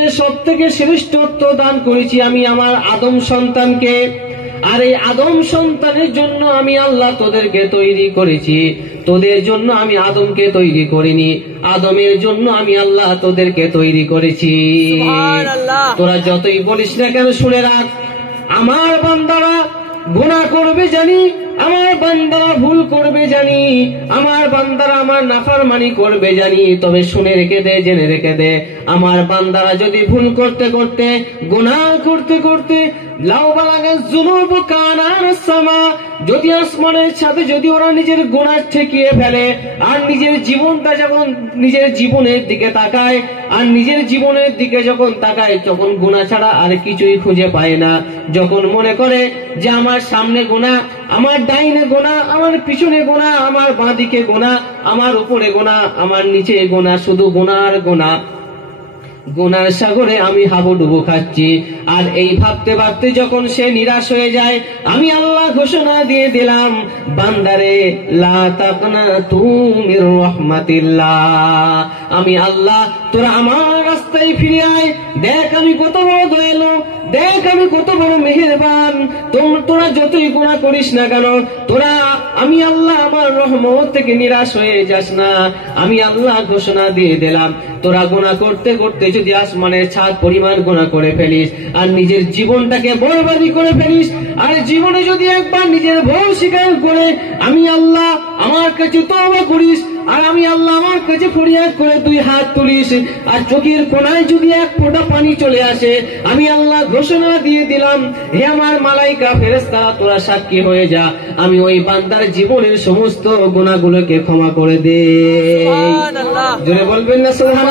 মধ্যে সব থেকে শ্রেষ্ঠত্ব দান করেছি আমি আমার আদম সন্তানকে। আর এই আদম সন্তানের জন্য আমি আল্লাহ তোদেরকে তৈরি করেছি, তোদের জন্য আমি আদমকে তৈরি করিনি, আদমের জন্য আমি আল্লাহ তোদেরকে তৈরি করেছি। তোরা যতই বলিস না কেন শুনে রাখ, আমার বান্দারা গুনাহ করবে জানি, আমার বান্দারা ভুল করবে জানি, আমার বান্দারা আমার নাফরমানি করবে জানি, তবে শুনে রেখে দে, জেনে রেখে দে, আমার বান্দারা যদি ভুল করতে করতে, গুনাহ করতে করতে লাউ বালাগা যুনুব কানার সামা, যদি আসমানের সাথে যদি ওরা নিজের গুনাহ ঠেকিয়ে ফেলে আর নিজের জীবনটা যখন নিজের জীবনের দিকে তাকায়, আর নিজের জীবনের দিকে যখন তাকায় তখন গুনাহ ছাড়া আর কিছুই খুঁজে পায় না, যখন মনে করে যে আমার সামনে গুনাহ, আমার ডাইনে গুনাহ, আমার পিছনে গুনাহ, আমার বাঁদিকে গুনাহ, আমার উপরে গুনাহ, আমার নিচে গুনাহ, শুধু গুনাহ আর গুনাহ, গুনার সাগরে আমি হাবুডুবু খাচ্ছি। আর এই ভাবতে ভাবতে যখন সে নিরাশ হয়ে যায়, আমি আল্লাহ ঘোষণা দিয়ে দিলাম, বান্দারে লা তাকনাতু মির রাহমাতিল্লাহ, আমি আল্লাহ তোরা আমার রাস্তায় ফিরে আয়, দেখ আমি কত বড় দয়ালু, দেখ আমি কত বড় মেহেরবান। তোরা যতই গুনাহ করিস না কেন, তোরা আমি আল্লাহ আমার রহমত থেকে নিরাশ হয়ে যাস না। আমি আল্লাহ ঘোষণা দিয়ে দিলাম, তোরা গুনাহ করতে করতে যদি আসমানের ছাদ পরিমাণ গুনাহ করে ফেলিস আর নিজের জীবনটাকে বরবাদি করে ফেলিস, আর জীবনে যদি একবার নিজের ভুল স্বীকার করে আমি আল্লাহ আমার কাছে তওবা করিস, আর আমি আল্লাহ আমার কাছে ফরিয়াদ করে তুই হাত তুলিস, আর চোখের কোণায় যদি এক ফোঁটা পানি চলে আসে, আমি আল্লাহ ঘোষণা দিয়ে দিলাম, হে আমার মালাইকা ফেরেশতারা তোরা সাক্ষী হয়ে যা, আমি ওই বান্দার জীবনের সমস্ত গুনাহগুলোকে ক্ষমা করে দেই। জোরে বলবেন না সুবহানাল্লাহ।